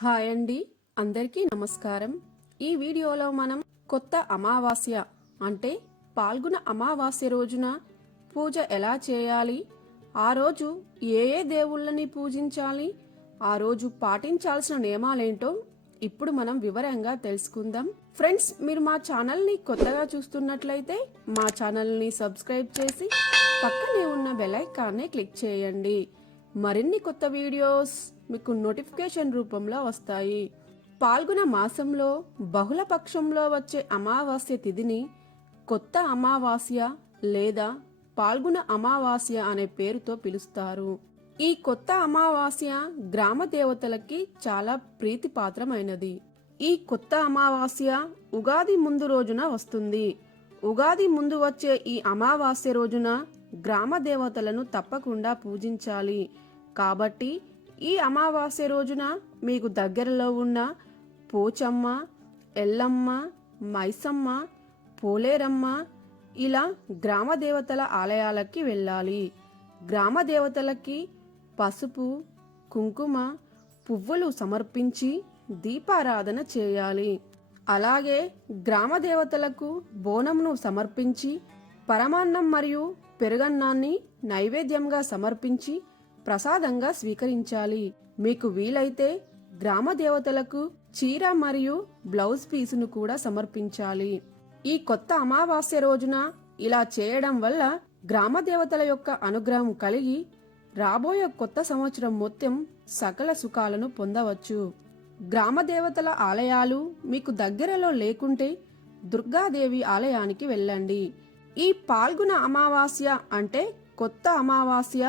Hi అండి. అందరికీ నమస్కారం. ఈ వీడియోలో మనం కొత్త అమావాస్య అంటే పాల్గొన అమావాస్య రోజున పూజ ఎలా చేయాలి? ఆ రోజు ఏ ఏ దేవుళ్ళని పూజించాలి? ఆ రోజు పాటించాల్సిన నియమాలేంటో ఇప్పుడు మనం వివరంగా తెలుసుకుందాం. ఫ్రెండ్స్ మీరు మా ఛానల్ని కొత్తగా చూస్తున్నట్లయితే మా ఛానల్ని సబ్స్క్రైబ్ చేసి పక్కనే ఉన్న బెల్ క్లిక్ చేయండి. మరిన్ని కొత్త వీడియోస్ మీకు నోటిఫికేషన్ రూపంలో వస్తాయి. పాల్గొన మాసంలో బహుళ పక్షంలో వచ్చే అమావాస్య తిథిని కొత్త అమావాస్య లేదా పాల్గొన అమావాస్య అనే పేరుతో పిలుస్తారు. ఈ కొత్త అమావాస్య గ్రామ దేవతలకి చాలా ప్రీతిపాత్రమైనది. ఈ కొత్త అమావాస్య ఉగాది ముందు రోజున వస్తుంది. ఉగాది ముందు వచ్చే ఈ అమావాస్య రోజున గ్రామ దేవతలను తప్పకుండా పూజించాలి. కాబట్టి ఈ అమావాస్య రోజున మీకు దగ్గరలో ఉన్న పోచమ్మ ఎల్లమ్మ మైసమ్మ పోలేరమ్మ ఇలా గ్రామ దేవతల ఆలయాలకి వెళ్ళాలి. గ్రామ దేవతలకి పసుపు కుంకుమ పువ్వులు సమర్పించి దీపారాధన చేయాలి. అలాగే గ్రామ దేవతలకు బోనంను సమర్పించి పరమాన్నం మరియు పెరుగన్నాన్ని నైవేద్యంగా సమర్పించి ప్రసాదంగా స్వీకరించాలి. మీకు వీలైతే గ్రామ దేవతలకు చీర మరియు బ్లౌజ్ పీసును కూడా సమర్పించాలి. ఈ కొత్త అమావాస్య రోజున ఇలా చేయడం వల్ల గ్రామ దేవతల యొక్క అనుగ్రహం కలిగి రాబోయే కొత్త సంవత్సరం మొత్తం సకల సుఖాలను పొందవచ్చు. గ్రామ దేవతల ఆలయాలు మీకు దగ్గరలో లేకుంటే దుర్గాదేవి ఆలయానికి వెళ్ళండి. ఈ పాల్గొన అమావాస్య అంటే కొత్త అమావాస్య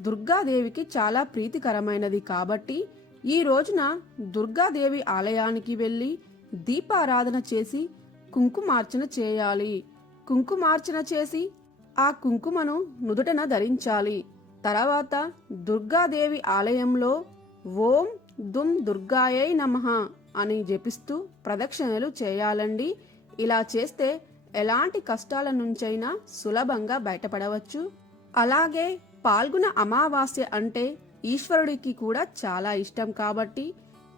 దుర్గాదేవికి చాలా ప్రీతికరమైనది కాబట్టి ఈ రోజున దుర్గాదేవి ఆలయానికి వెళ్ళి దీపారాధన చేసి కుంకుమార్చన చేయాలి. కుంకుమార్చన చేసి ఆ కుంకుమను నుదుటన ధరించాలి. తర్వాత దుర్గాదేవి ఆలయంలో ఓం దుమ్ దుర్గాయై నమః అని జపిస్తూ ప్రదక్షిణలు చేయాలండి. ఇలా చేస్తే ఎలాంటి కష్టాల నుంచైనా సులభంగా బయటపడవచ్చు. అలాగే పాల్గొన అమావాస్య అంటే ఈశ్వరుడికి కూడా చాలా ఇష్టం కాబట్టి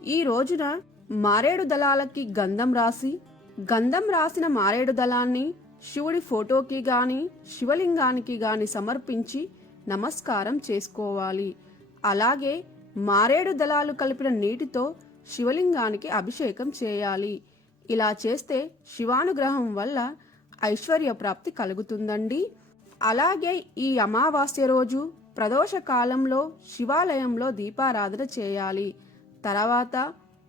ఈ రోజున మారేడు దళాలకి గంధం రాసి గంధం రాసిన మారేడు దళాన్ని శివుడి ఫోటోకి గాని శివలింగానికి గాని సమర్పించి నమస్కారం చేసుకోవాలి. అలాగే మారేడు దళాలు కలిపిన నీటితో శివలింగానికి అభిషేకం చేయాలి. ఇలా చేస్తే శివానుగ్రహం వల్ల ఐశ్వర్య ప్రాప్తి కలుగుతుందండి. అలాగే ఈ అమావాస్య రోజు ప్రదోష కాలంలో శివాలయంలో దీపారాధన చేయాలి. తర్వాత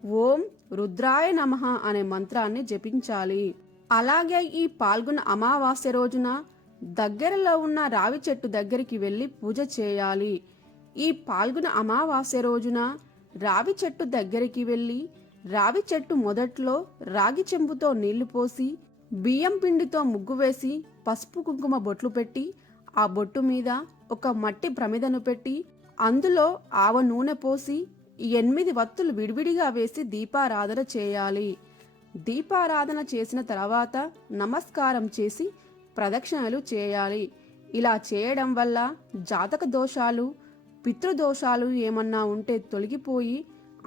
ఓం రుద్రాయ నమః అనే మంత్రాన్ని జపించాలి. అలాగే ఈ పాల్గొన అమావాస్య రోజున దగ్గరలో ఉన్న రావి చెట్టు దగ్గరికి వెళ్ళి పూజ చేయాలి. ఈ పాల్గొన అమావాస్య రోజున రావి చెట్టు దగ్గరికి వెళ్ళి రావి చెట్టు మొదట్లో రాగి చెంబుతో నీళ్ళు పోసి బియ్యం పిండితో ముగ్గు వేసి పసుపు కుంకుమ బొట్లు పెట్టి ఆ బొట్టు మీద ఒక మట్టి ప్రమిదను పెట్టి అందులో ఆవ నూనె పోసి ఎనిమిది వత్తులు విడివిడిగా వేసి దీపారాధన చేయాలి. దీపారాధన చేసిన తర్వాత నమస్కారం చేసి ప్రదక్షిణలు చేయాలి. ఇలా చేయడం వల్ల జాతక దోషాలు పితృదోషాలు ఏమన్నా ఉంటే తొలగిపోయి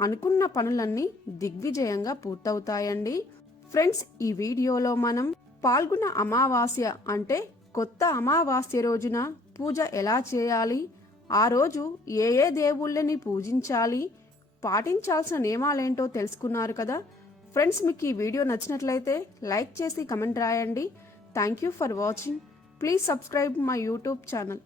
అనుకున్న పనులన్నీ దిగ్విజయంగా పూర్తవుతాయండి. ఫ్రెండ్స్ ఈ వీడియోలో మనం పాల్గొన్న అమావాస్య అంటే కొత్త అమావాస్య రోజున పూజ ఎలా చేయాలి? ఆ రోజు ఏ ఏ దేవుళ్ళని పూజించాలి? పాటించాల్సిన నియమాలేంటో తెలుసుకున్నారు కదా? ఫ్రెండ్స్ మీకు ఈ వీడియో నచ్చినట్లయితే లైక్ చేసి కమెంట్ రాయండి. Thank you for watching please subscribe my YouTube channel